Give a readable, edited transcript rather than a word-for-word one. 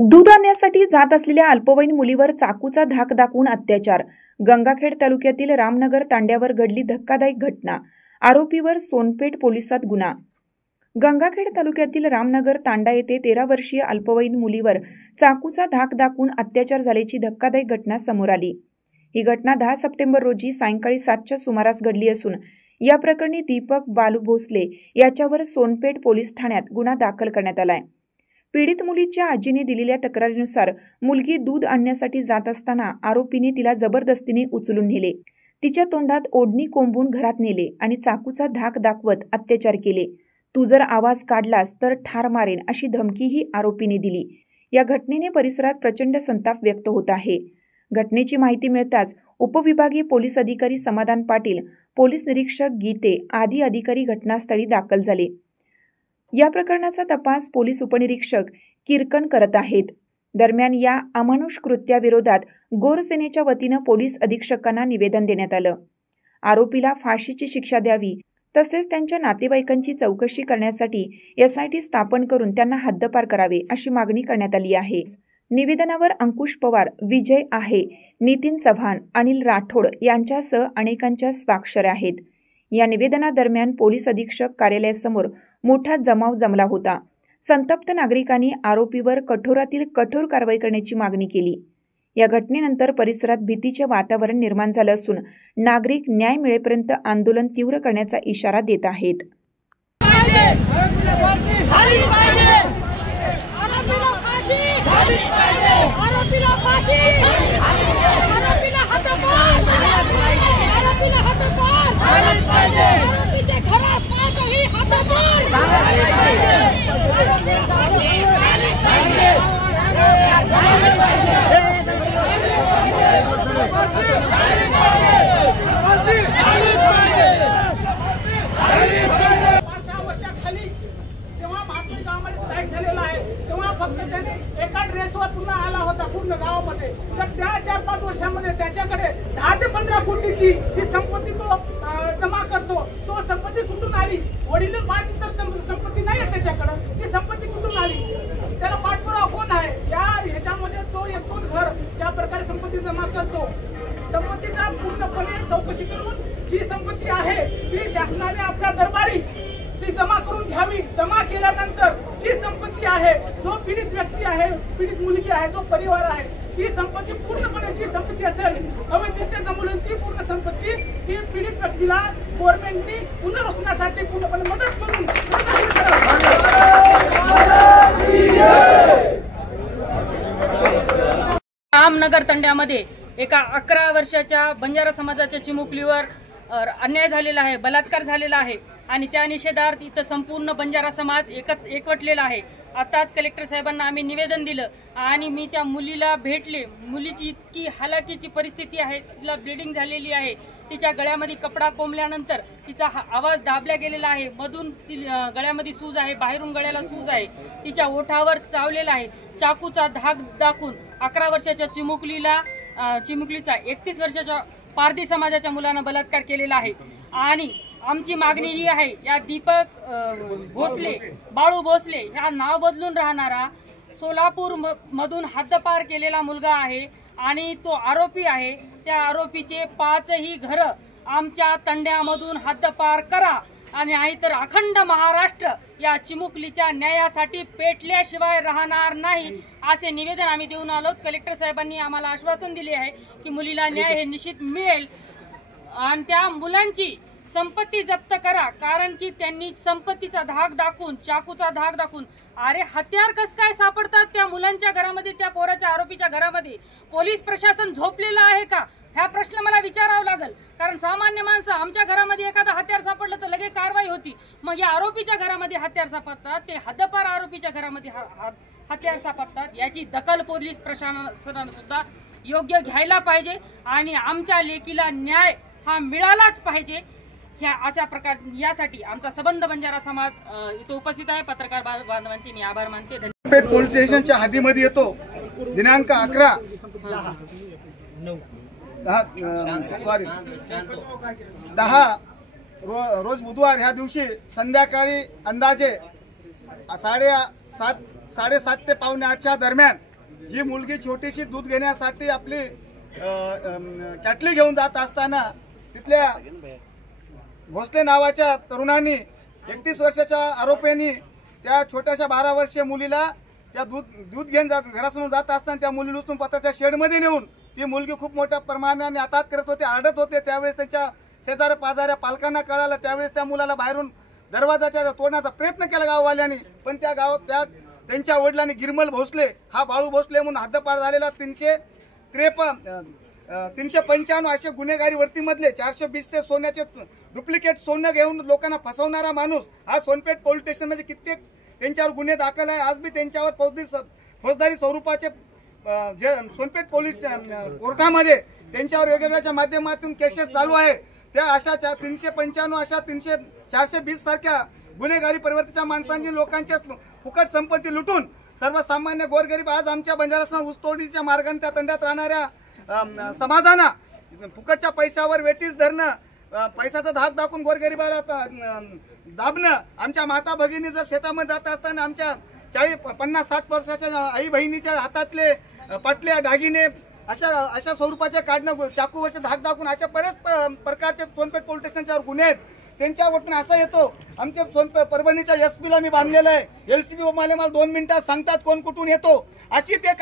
दूध आणण्यासाठी जात असलेल्या अल्पवयीन मुलीवर चाकूचा धाक दाखवून अत्याचार। गंगाखेड तालुक्यातील रामनगर तांड्यावर घडली धक्कादायक घटना। आरोपीवर सोनपेठ पोलिसात गुन्हा। गंगाखेड तालुक्यातील रामनगर तांडा येथे 13 वर्षीय अल्पवयीन मुलीवर चाकूचा धाक दाखवून अत्याचार झाल्याची धक्कादायक घटना समोर आली। ही घटना 10 सप्टेंबर रोजी सायंकाळी 7च्या सुमारास घडली असून या प्रकरणी दीपक बालू भोसले याच्यावर सोनपेठ पोलीस ठाण्यात गुन्हा दाखल करण्यात आलाय। पीडित मुलीच्या आजीने दिलेल्या तक्रारीनुसार मुलगी दूध आणण्यासाठी जात असताना आरोपीने तिला जबरदस्तीने उचलून नेले, तिच्या तोंडात ओढणी कोंबून घरात नेले आणि चाकूचा धाक दाखवत अत्याचार केले। तू जर आवाज काढलास तर ठार मारेन अशी धमकीही आरोपीने दिली। या घटनेने परिसरात प्रचंड संताप व्यक्त होत आहे। घटनेची माहिती मिळताच उपविभागीय पोलीस अधिकारी समाधान पाटील, पोलीस निरीक्षक गीते आदी अधिकारी घटनास्थळी दाखल झाले। या प्रकरणाचा तपास पोलीस उपनिरीक्षक किरकन करत आहेत। दरम्यान या अमानुष कृत्याविरोधात गोरसेनेच्या वतीने पोलीस अधीक्षकांना निवेदन देण्यात आलं। आरोपीला फाशीची शिक्षा द्यावी तसेच त्यांच्या नातेवाईकांची चौकशी करण्यासाठी SIT स्थापन करून त्यांना हद्दपार करावे अशी मागणी करण्यात आली आहे। निवेदनावर अंकुश पवार, विजय आहे, नितीन चव्हाण, अनिल राठोड यांच्यासह अनेकांच्या स्वाक्षऱ्या आहेत। या निवेदनादरम्यान पोलीस अधीक्षक कार्यालयासमोर मोठा जमाव जमला होता। संतप्त नागरिकांनी आरोपीवर कठोरातील कठोर कारवाई करण्याची मागणी केली। या घटनेनंतर परिसरात भीतीचे वातावरण निर्माण झाले असून नागरिक न्याय मिळेपर्यंत आंदोलन तीव्र करण्याचा इशारा देत आहेत। एका ड्रेसवर पुन्हा आला होता पूर्ण गावामध्ये। तर त्या 4-5 वर्षांमध्ये त्याच्याकडे 10 ते 15 कोटीची जी संपत्ती तो जमा करतो। तो संपत्ती कुठून आली? वडील माझी तर संपत्ती नाही आहे त्याच्याकडे, ती संपत्ती कुठून आली? त्याला पाठपुरावा कोण आहे? या ह्याच्यामध्ये तो एकूण घर ज्या प्रकारे संपत्ती जमा करतो, संपत्तीचा पूर्णपणे चौकशी करून जी संपत्ती आहे ती शासनाने आपल्या दरबारी ती जमा करून घ्यावी। जमा केल्यानंतर जी संपत्ती आहे, जो पीडित व्यक्ती आहे, पीडित मुलगी आहे, जो परिवार आहे, ती संपत्ती पूर्णपणे जी संपत्ती असेल अवैधरित्या जमवलेली ती पूर्ण संपत्ती ती पीडित व्यक्तीला गव्हर्नमेंटने पुनर्वसनासाठी पूर्णपणे मदत करून रामनगर तांड्यामध्ये एका 11 वर्षाच्या बंजारा समाजाच्या चिमुकलीवर अन्याय झालेला आहे, बलात्कार झालेला आहे आणि त्या निषेधार्थ इथं संपूर्ण बंजारा समाज एकवटलेला आहे। आताच कलेक्टर साहेबांना आम्ही निवेदन दिलं आणि मी त्या मुलीला भेटले। मुलीची इतकी हालाकीची परिस्थिती आहे, तिला ब्लिडिंग झालेली आहे, तिच्या गळ्यामध्ये कपडा कोंबल्यानंतर तिचा आवाज दाबला गेलेला आहे, मधून गळ्यामध्ये सूज आहे, बाहेरून गळ्याला सूज आहे, तिच्या ओठावर चावलेला आहे। चाकूचा धाक दाखवून 11 वर्षाच्या चिमुकलीचा 31 वर्षाच्या पारधी समाजाच्या मुलानं बलात्कार केलेला आहे। आणि आमची मागणी ही आहे, या दीपक भोसले, बाळू भोसले ह्या नाव बदलून राहणारा सोलापूर मधून हद्दपार केलेला मुलगा आहे आणि तो आरोपी आहे। त्या आरोपीचे 5ही घर आमच्या तंड्यामधून हद्दपार करा आणि नाहीतर अखंड महाराष्ट्र या चिमुकलीच्या न्यायासाठी पेटल्याशिवाय राहणार नाही असे निवेदन आम्ही देऊन आलो। कलेक्टर साहेबांनी आम्हाला आश्वासन दिले आहे की मुलीला न्याय हे निश्चित मिळेल आणि त्या मुलांची संपत्ती जप्त करा, कारण की त्यांनी संपत्तीचा धाक दाखवून, चाकूचा धाक दाखवून, अरे हत्यार कस काय सापडतात त्या मुलांच्या घरामध्ये, त्या पोराच्या आरोपीच्या घरामध्ये? पोलीस प्रशासन झोपलेलं आहे का? हा प्रश्न मला विचारावा लागेल, कारण सामान्य माणसं आमच्या घरामध्ये एखादा हत्यार सापडलं तर लगेच कारवाई होती, मग या आरोपीच्या घरामध्ये हत्यार सापडतात, ते हद्दपार आरोपीच्या घरामध्ये हत्यार सापडतात। याची दखल पोलीस प्रशासनाने सुद्धा योग्य घ्यायला पाहिजे आणि आमच्या लेकीला न्याय हा मिळालाच पाहिजे। ह्या अशा प्रकार यासाठी आमचा सबंध बंजारा समाज इथे उपस्थित आहे। पत्रकार बांधवांचे मी आभार मानते। पेठ पोलीस स्टेशनच्या हद्दीमध्ये येतो। दिनांक 11 10 रोज बुधवार ह्या दिवशी संध्याकाळी अंदाजे 7:30 ते 7:45च्या दरम्यान जी मुलगी छोटीशी दूध घेण्यासाठी आपली कॅटली घेऊन जात असताना तिथल्या भोसले नावाच्या तरुणांनी 31 वर्षाच्या आरोपींनी त्या छोट्याशा 12 वर्षीय मुलीला त्या दूध घेऊन घरासमोर जात असताना त्या मुलीला उचलून पत्राच्या शेडमध्ये नेऊन ती मुलगी खूप मोठ्या प्रमाणाने आताच करत होते, आरडत होते. त्यावेळेस त्यांच्या शेजाऱ्या पाजाऱ्या पालकांना कळालं. त्यावेळेस त्या मुलाला बाहेरून दरवाजाच्या तोडण्याचा प्रयत्न केला गाववाल्यांनी, पण त्यांच्या वडिलांनी गिरमल भोसले हा बाळू भोसले म्हणून हद्दपार झालेला 355 असे गुन्हेगारी वर्तीमधले 420 सोन्याचे डुप्लिकेट सोनं घेऊन लोकांना फसवणारा माणूस हा सोनपेठ पोलीस स्टेशनमध्ये कित्येक त्यांच्यावर गुन्हे दाखल आहे. आज बी त्यांच्यावर फौजदारी स्वरूपाचे जे सोनपेठ पोलीस कोर्टामध्ये त्यांच्यावर वेगवेगळ्या माध्यमातून केसेस चालू आहे. त्या अशा 395 अशा 420 सारख्या गुन्हेगारी प्रवृत्तीच्या माणसांनी लोकांच्या फुकट संपत्ती लुटून सर्वसामान्य गोरगरीब आज आमच्या बंजारा समाज ऊसतोडीच्या मार्गाने त्या तंड्यात राहणाऱ्या समाजांना फुकटच्या पैशावर वेटीस धरणं, पैशाचा धाक दाखवून गोरगरिबाला दाबणं. आमच्या माता भगिनी जर शेतामध्ये जात असताना आमच्या 50-60 वर्षाच्या आई बहिणीच्या हातातले पटल्या दागिने अशा स्वरूपाचे काढणं, चाकूवरचे धाक दाखवून अशा बरेच प्रकारचे सोनपेठ पोलीस स्टेशनच्यावर गुन्हे आहेत. त्यांच्यावरून असा येतो आमच्या परभणीच्या एसपीला मी बांधलेलं आहे. एलसीबी मला 2 मिनिटात सांगतात कोण कुठून येतो. अशी ते